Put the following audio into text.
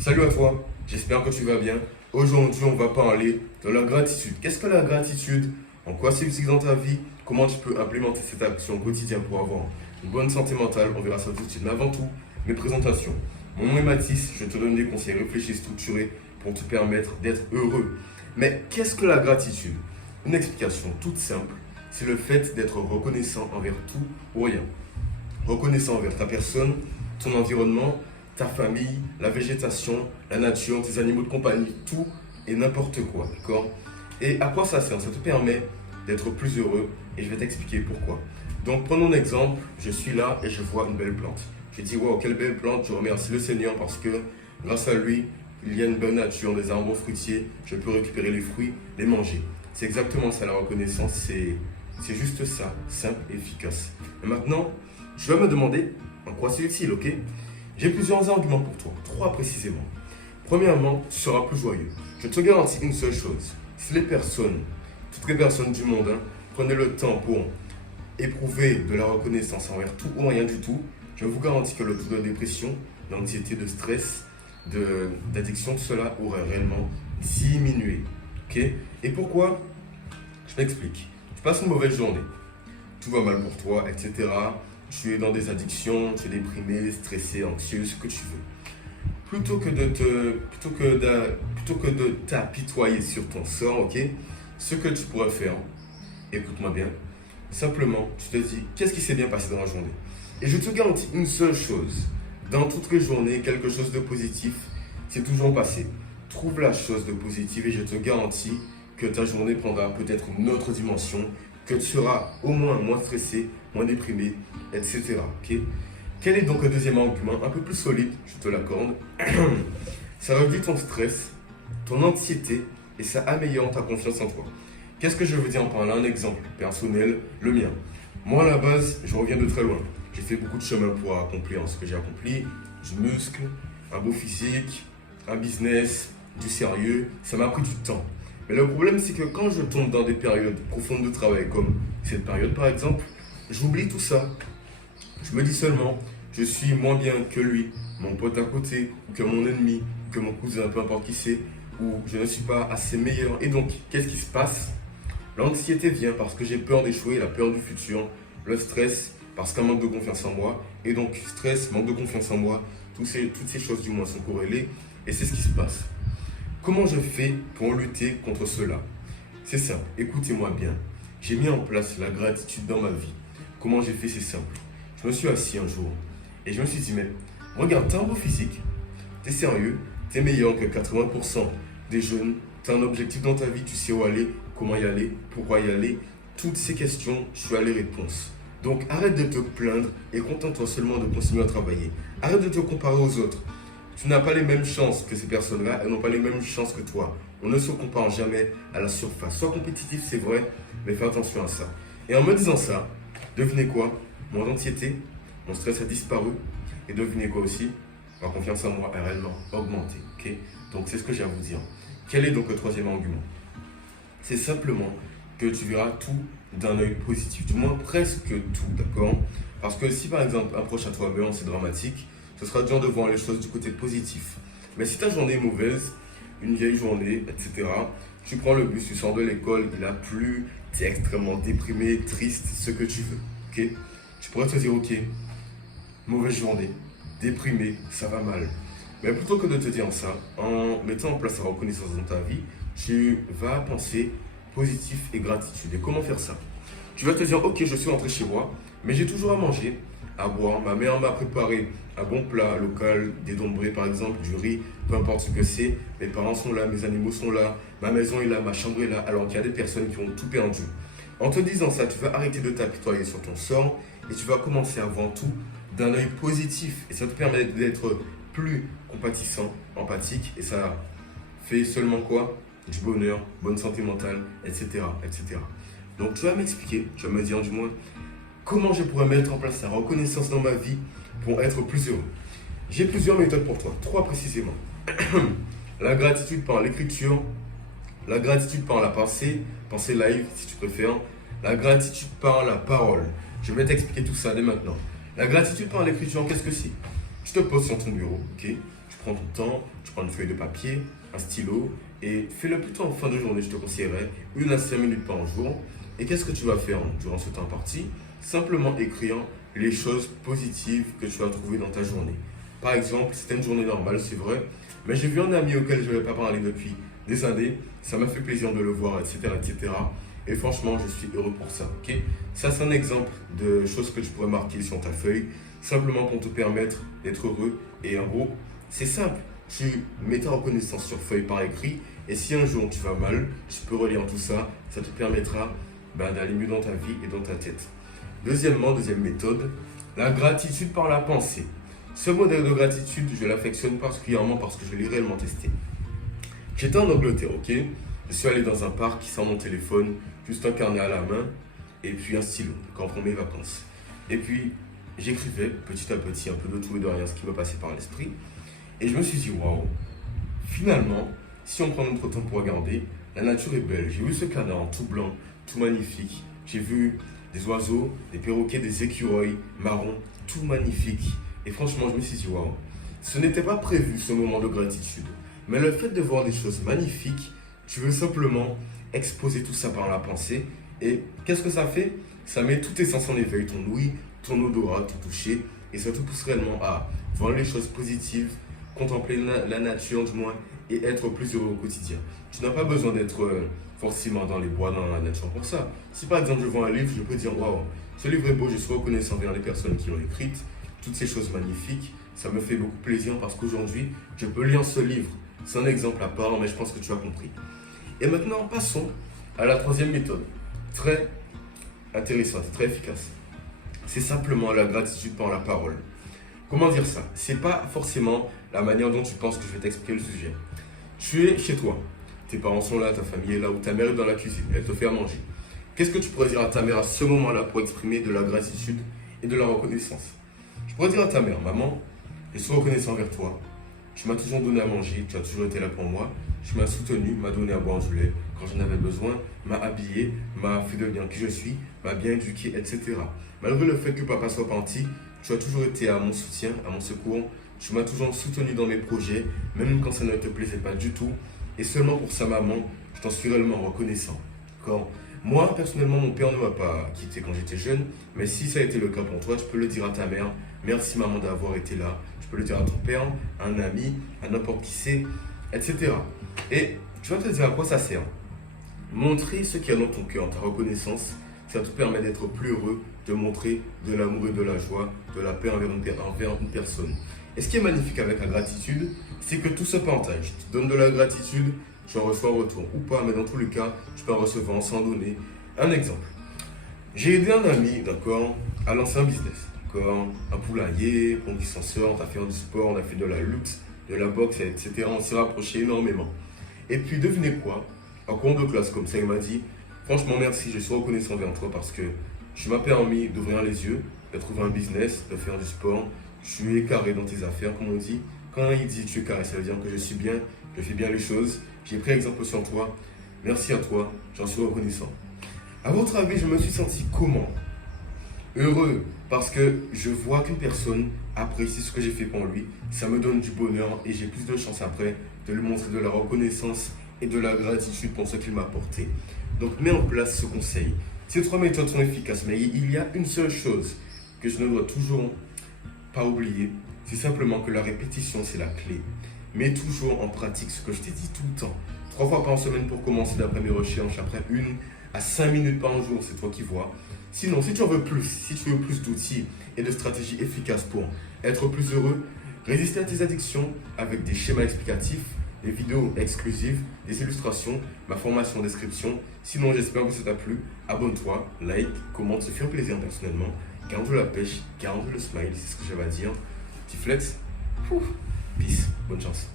Salut à toi, j'espère que tu vas bien. Aujourd'hui, on va parler de la gratitude. Qu'est-ce que la gratitude? En quoi c'est utile dans ta vie? Comment tu peux implémenter cette action au quotidien pour avoir une bonne santé mentale? On verra ça tout de suite. Mais avant tout, mes présentations. Mon nom est Mathis, je te donne des conseils réfléchis, structurés pour te permettre d'être heureux. Mais qu'est-ce que la gratitude? Une explication toute simple, c'est le fait d'être reconnaissant envers tout ou rien. Reconnaissant envers ta personne, ton environnement, ta famille, la végétation, la nature, tes animaux de compagnie, tout et n'importe quoi, d'accord? Et à quoi ça sert? Ça te permet d'être plus heureux et je vais t'expliquer pourquoi. Donc prenons un exemple, je suis là et je vois une belle plante. Je dis, wow, quelle belle plante, je remercie le Seigneur parce que grâce à lui, il y a une bonne nature, des arbres fruitiers, je peux récupérer les fruits, les manger. C'est exactement ça la reconnaissance, c'est juste ça, simple et efficace. Et maintenant, je vais me demander en quoi c'est utile, ok? J'ai plusieurs arguments pour toi, trois précisément. Premièrement, tu seras plus joyeux. Je te garantis une seule chose. Si les personnes, toutes les personnes du monde, prenaient le temps pour éprouver de la reconnaissance envers tout ou rien du tout, je vous garantis que le taux de dépression, d'anxiété, de stress, d'addiction, tout cela aurait réellement diminué. Ok? Et pourquoi? Je m'explique. Tu passes une mauvaise journée, tout va mal pour toi, etc. Tu es dans des addictions, tu es déprimé, stressé, anxieux, ce que tu veux. Plutôt que de t'apitoyer sur ton sort, ok, ce que tu pourrais faire, écoute-moi bien, simplement, tu te dis, qu'est-ce qui s'est bien passé dans la journée? Et je te garantis une seule chose, dans toutes les journées, quelque chose de positif s'est toujours passé. Trouve la chose de positive et je te garantis que ta journée prendra peut-être une autre dimension, que tu seras au moins stressé, moins déprimé, etc. Ok? Quel est donc le deuxième argument, un peu plus solide, je te l'accorde? Ça réduit ton stress, ton anxiété et ça améliore ta confiance en toi. Qu'est-ce que je veux dire en parlant? Un exemple personnel, le mien. Moi, à la base, je reviens de très loin. J'ai fait beaucoup de chemin pour accomplir ce que j'ai accompli. Du muscle, un beau physique, un business, du sérieux. Ça m'a pris du temps. Mais le problème, c'est que quand je tombe dans des périodes profondes de travail, comme cette période par exemple, j'oublie tout ça. Je me dis seulement, je suis moins bien que lui, mon pote à côté, ou que mon ennemi, ou que mon cousin, peu importe qui c'est, ou je ne suis pas assez meilleur. Et donc, qu'est-ce qui se passe? L'anxiété vient parce que j'ai peur d'échouer, la peur du futur, le stress parce qu'un manque de confiance en moi. Et donc, stress, manque de confiance en moi, toutes ces choses du moins sont corrélées. Et c'est ce qui se passe. Comment je fais pour lutter contre cela? C'est simple, écoutez-moi bien. J'ai mis en place la gratitude dans ma vie. Comment j'ai fait? C'est simple. Je me suis assis un jour et je me suis dit, mais regarde, t'as un beau physique, t'es sérieux, t'es meilleur que 80% des jeunes, t'as un objectif dans ta vie, tu sais où aller, comment y aller, pourquoi y aller. Toutes ces questions, tu as les réponses. Donc arrête de te plaindre et contente-toi seulement de continuer à travailler. Arrête de te comparer aux autres. Tu n'as pas les mêmes chances que ces personnes-là, elles n'ont pas les mêmes chances que toi. On ne se compare jamais à la surface. Sois compétitif, c'est vrai, mais fais attention à ça. Et en me disant ça, devinez quoi? Mon anxiété, mon stress a disparu. Et devinez quoi aussi? Ma confiance en moi a réellement augmenté. Ok? Donc c'est ce que j'ai à vous dire. Quel est donc le troisième argument? C'est simplement que tu verras tout d'un œil positif. Du moins presque tout, d'accord? Parce que si par exemple un proche à toi meurt, c'est dramatique, ce sera dur de voir les choses du côté positif. Mais si ta journée est mauvaise, une vieille journée, etc., tu prends le bus, tu sors de l'école, il a plu, tu es extrêmement déprimé, triste, ce que tu veux. Ok? Tu pourrais te dire, ok, mauvaise journée, déprimé, ça va mal. Mais plutôt que de te dire ça, en mettant en place la reconnaissance dans ta vie, tu vas penser positif et gratitude. Et comment faire ça? Tu vas te dire, ok, je suis rentré chez moi, mais j'ai toujours à manger, à boire. Ma mère m'a préparé un bon plat local, des dombrés par exemple, du riz, peu importe ce que c'est. Mes parents sont là, mes animaux sont là, ma maison est là, ma chambre est là, alors qu'il y a des personnes qui ont tout perdu. En te disant ça, tu vas arrêter de t'apitoyer sur ton sort et tu vas commencer avant tout d'un œil positif. Et ça te permet d'être plus compatissant, empathique et ça fait seulement quoi? Du bonheur, bonne santé mentale, etc., etc. Donc tu vas m'expliquer, tu vas me dire du moins comment je pourrais mettre en place la reconnaissance dans ma vie pour être plus heureux. J'ai plusieurs méthodes pour toi, trois précisément. La gratitude par l'écriture, la gratitude par la pensée, pensée live si tu préfères, la gratitude par la parole. Je vais t'expliquer tout ça dès maintenant. La gratitude par l'écriture, qu'est-ce que c'est? Tu te poses sur ton bureau, ok? Tu prends ton temps, tu prends une feuille de papier, un stylo et fais-le plutôt en fin de journée. Je te conseillerais 1 à 5 minutes par jour. Et qu'est-ce que tu vas faire durant ce temps imparti? Simplement écrire les choses positives que tu vas trouver dans ta journée. Par exemple, c'était une journée normale, c'est vrai, mais j'ai vu un ami auquel je n'avais pas parlé depuis des années, ça m'a fait plaisir de le voir, etc., etc. Et franchement, je suis heureux pour ça, ok? Ça, c'est un exemple de choses que tu pourrais marquer sur ta feuille, simplement pour te permettre d'être heureux. Et en gros, c'est simple, tu mets ta reconnaissance sur feuille par écrit, et si un jour tu vas mal, tu peux relire tout ça, ça te permettra d'aller mieux dans ta vie et dans ta tête. Deuxième méthode, la gratitude par la pensée. Ce modèle de gratitude, je l'affectionne particulièrement parce que je l'ai réellement testé. J'étais en Angleterre, ok? Je suis allé dans un parc sans mon téléphone, juste un carnet à la main et puis un stylo, quand pour mes vacances. Et puis, j'écrivais petit à petit un peu de tout et de rien ce qui me passait par l'esprit. Et je me suis dit, waouh, finalement, si on prend notre temps pour regarder, la nature est belle. J'ai vu ce canard tout blanc, tout magnifique. J'ai vu des oiseaux, des perroquets, des écureuils marrons, tout magnifique. Et franchement, je me suis dit, waouh, ce n'était pas prévu ce moment de gratitude. Mais le fait de voir des choses magnifiques, tu veux simplement exposer tout ça par la pensée. Et qu'est-ce que ça fait? Ça met tous tes sens en éveil, ton ouïe, ton odorat, ton toucher. Et ça te pousse réellement à voir les choses positives, contempler la nature du moins, et être plus heureux au quotidien. Tu n'as pas besoin d'être forcément dans les bois, dans la nature pour ça. Si par exemple je vois un livre, je peux dire, waouh, ce livre est beau, je suis reconnaissant envers les personnes qui l'ont écrite. Toutes ces choses magnifiques, ça me fait beaucoup plaisir parce qu'aujourd'hui, je peux lire ce livre. C'est un exemple à part, mais je pense que tu as compris. Et maintenant, passons à la troisième méthode. Très intéressante, très efficace. C'est simplement la gratitude par la parole. Comment dire ça? C'est pas forcément la manière dont tu penses que je vais t'expliquer le sujet. Tu es chez toi. Tes parents sont là, ta famille est là, ou ta mère est dans la cuisine. Elle te fait à manger. Qu'est-ce que tu pourrais dire à ta mère à ce moment-là pour exprimer de la gratitude et de la reconnaissance? Je pourrais dire à ta mère, maman, je suis reconnaissant envers toi. Tu m'as toujours donné à manger, tu as toujours été là pour moi. Tu m'as soutenu, m'as donné à boire du lait quand j'en avais besoin, m'a habillé, m'a fait devenir qui je suis, m'a bien éduqué, etc. Malgré le fait que papa soit parti, tu as toujours été à mon soutien, à mon secours. Tu m'as toujours soutenu dans mes projets, même quand ça ne te plaisait pas du tout. Et seulement pour ça, maman, je t'en suis réellement reconnaissant. D'accord? Moi, personnellement, mon père ne m'a pas quitté quand j'étais jeune, mais si ça a été le cas pour toi, tu peux le dire à ta mère. Merci maman d'avoir été là. Tu peux le dire à ton père, à un ami, à n'importe qui c'est, etc. Et tu vas te dire à quoi ça sert. Montrer ce qu'il y a dans ton cœur, ta reconnaissance, ça te permet d'être plus heureux, de montrer de l'amour et de la joie, de la paix envers une personne. Et ce qui est magnifique avec la gratitude, c'est que tout se partage. Tu donnes de la gratitude, tu en reçois en retour ou pas, mais dans tous les cas, tu peux en recevoir sans donner. Un exemple. J'ai aidé un ami, d'accord, à lancer un business, d'accord, un poulailler, pour qu'il s'en sorte, à faire du sport, on a fait de la lutte, de la boxe, etc. On s'est rapproché énormément. Et puis, devinez quoi? En cours de classe comme ça, il m'a dit, franchement, merci, je suis reconnaissant envers toi parce que tu m'as permis d'ouvrir les yeux, de trouver un business, de faire du sport. Tu es carré dans tes affaires, comme on dit. Quand il dit tu es carré, ça veut dire que je suis bien, je fais bien les choses. J'ai pris exemple sur toi. Merci à toi, j'en suis reconnaissant. À votre avis, je me suis senti comment? Heureux, parce que je vois qu'une personne apprécie ce que j'ai fait pour lui. Ça me donne du bonheur et j'ai plus de chance après de lui montrer de la reconnaissance et de la gratitude pour ce qu'il m'a apporté. Donc mets en place ce conseil. Ces 3 méthodes sont efficaces, mais il y a une seule chose que je ne dois toujours pas oublier, c'est simplement que la répétition, c'est la clé. Mets toujours en pratique ce que je t'ai dit tout le temps. 3 fois par semaine pour commencer d'après mes recherches, après 1 à 5 minutes par jour, c'est toi qui vois. Sinon, si tu en veux plus, si tu veux plus d'outils et de stratégies efficaces pour être plus heureux, résister à tes addictions avec des schémas explicatifs, des vidéos exclusives, des illustrations, ma formation en description. Sinon, j'espère que ça t'a plu. Abonne-toi, like, commente, ça fait un plaisir personnellement. Garde la pêche, garde le smile, c'est ce que j'avais à dire. Petit flex, peace, bonne chance.